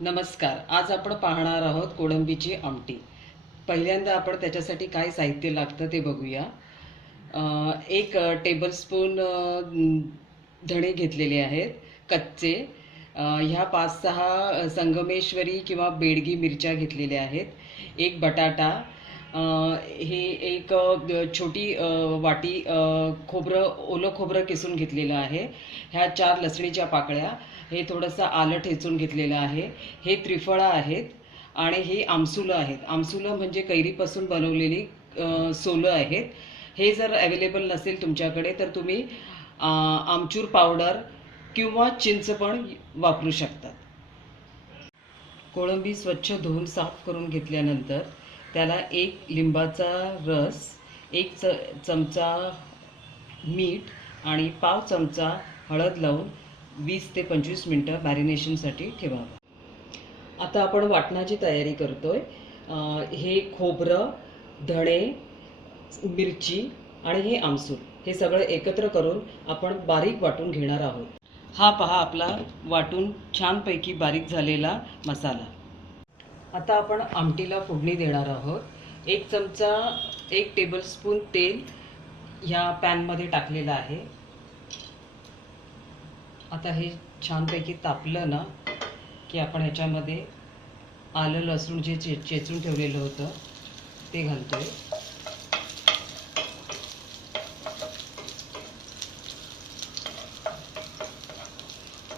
नमस्कार. आज आपण पाहणार आहोत कोळंबीची आमटी. पहिल्यांदा आपण त्याच्यासाठी काय साहित्य लागतं ते बघूया. एक टेबलस्पून धणे घेतलेले आहेत कच्चे. ह्या 5-6 संगमेश्वरी किंवा बेडगी मिरच्या घेतलेल्या आहेत. एक बटाटा. हे एक छोटी वाटी खोबरं, ओलं खोबरं किसून घेतलेलं आहे. ह्या 4 लसणीच्या पाकळ्या. हे थोडंसं आलं ठेचून घेतलेलं आहे. हे त्रिफळा आहेत आणि हे आमसुलं आहेत. आमसुलं म्हणजे कैरीपासून बनवलेली सोलं आहेत. हे जर अवेलेबल नसेल तुमच्याकडे तर तुम्ही आमचूर पावडर किंवा चिंच पण वापरू शकतात. कोळंबी स्वच्छ धुवून साफ करून घेतल्यानंतर त्याला एक लिंबाचा रस, एक चमचा मीठ आणि पाव चमचा हळद लावून 20 ते 25 मिनटं मॅरिनेशनसाठी ठेवावं. आता आपण वाटणाची तयारी करतोय. हे खोबरं, धणे, मिरची आणि हे आमसूल हे सगळं एकत्र करून आपण बारीक वाटून घेणार आहोत. हा पहा आपला वाटून छानपैकी बारीक झालेला मसाला. आता आपण आमटीला फोडणी देणार आहोत. 1 टेबलस्पून तेल ह्या पॅनमध्ये टाकलेलं आहे. आता हे छानपैकी तापलं ना की आपण ह्याच्यामध्ये आलं लसूण जे चेचून ठेवलेलं होतं ते घालतोय.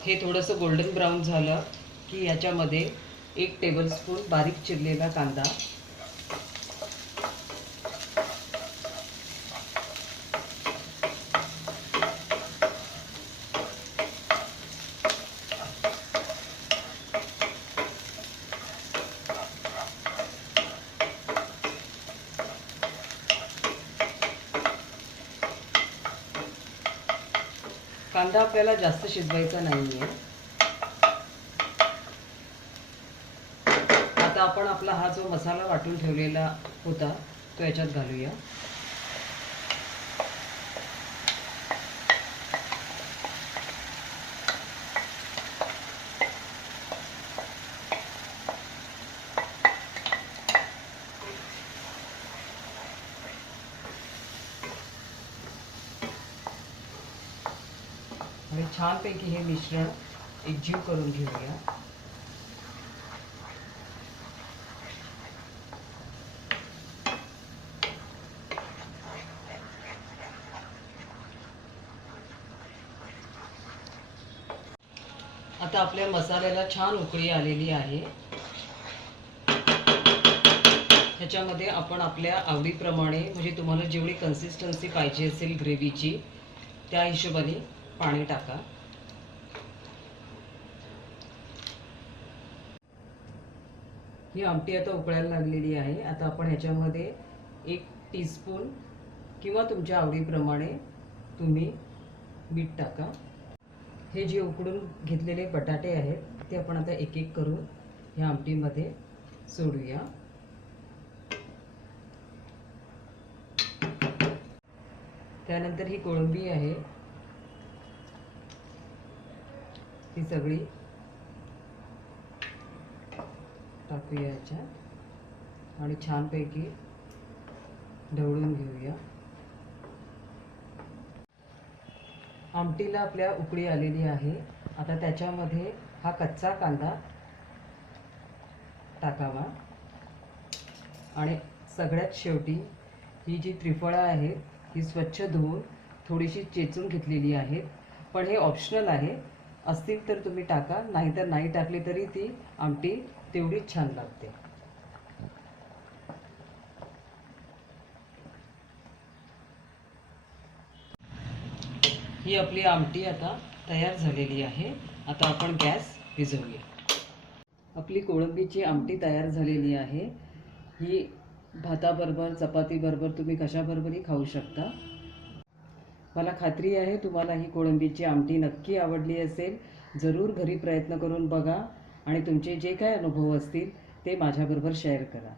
हे थोडंसं गोल्डन ब्राऊन झालं की याच्यामध्ये 1 टेबलस्पून बारीक चिरलेला कांदा, कांदा आपल्याला जास्त शिजवायचा नाही आहे. आता आपण आपला हा जो मसाला वाटून ठेवलेला होता तो याच्यात घालूया. आणि छानपैकी हे मिश्रण एकजीव करून घेऊया. आता आपल्या मसाल्याला छान उकळी आलेली आहे. ह्याच्यामध्ये आपण आपल्या आवडीप्रमाणे म्हणजे तुम्हाला जेवढी कन्सिस्टन्सी पाहिजे असेल ग्रेव्हीची त्या हिशोबाने पाणी टाका. ही आमटी आता उकळायला लागलेली आहे. आता आपण ह्याच्यामध्ये 1 टीस्पून किंवा तुमच्या आवडीप्रमाणे तुम्ही मीठ टाका. हे जे उकडून घेतलेले बटाटे आहेत ते आपण आता एक एक करून ह्या आमटीमध्ये सोडूया. त्यानंतर ही कोळंबी आहे ती सगळी टाकूया याच्यात आणि छानपैकी ढवळून घेऊया. आमटीला आपल्या उकळी आलेली आहे. आता त्याच्यामध्ये हा कच्चा कांदा टाकावा आणि सगळ्यात शेवटी ही जी त्रिफळा आहेत ही स्वच्छ धुवून थोडीशी चेचून घेतलेली आहेत. पण हे ऑप्शनल आहे. असतील तर तुम्ही टाका, नाहीतर नाही टाकली तरी ती आमटी तेवढीच छान लागते. ही आपली आमटी आता तयार झालेली आहे. आता आपण गॅस विझवूया. आपली कोळंबीची आमटी तयार झालेली आहे. ही भाताबरोबर, चपातीबरोबर तुम्ही कशाबरोबरही खाऊ शकता. मला खात्री आहे तुम्हाला ही कोळंबीची आमटी नक्की आवडली असेल. जरूर घरी प्रयत्न करून बघा आणि तुमचे जे काय अनुभव असतील ते माझ्याबरोबर शेअर करा.